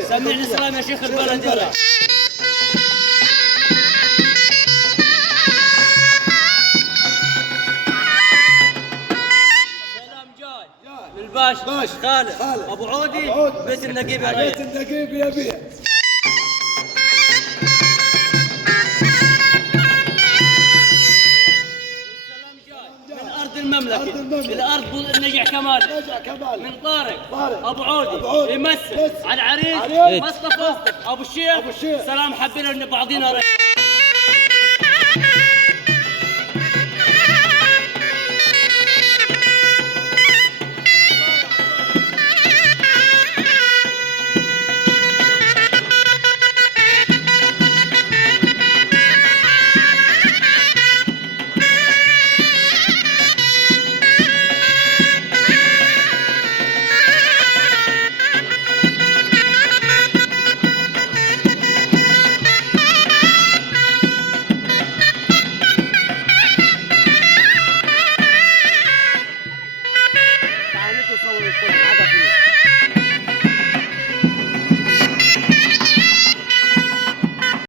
سمعني سلام يا شيخ البلد يلا. سلام جاي من الباشا خالد ابو عودي بيت النقيب يا بيت النقيب يا بيه. والسلام جاي من ارض المملكه الى ارض النجع كمال من طارق ابو عودي يمثل على العريس مصطفى ابو الشيخ. سلام حبينا ان بعضينا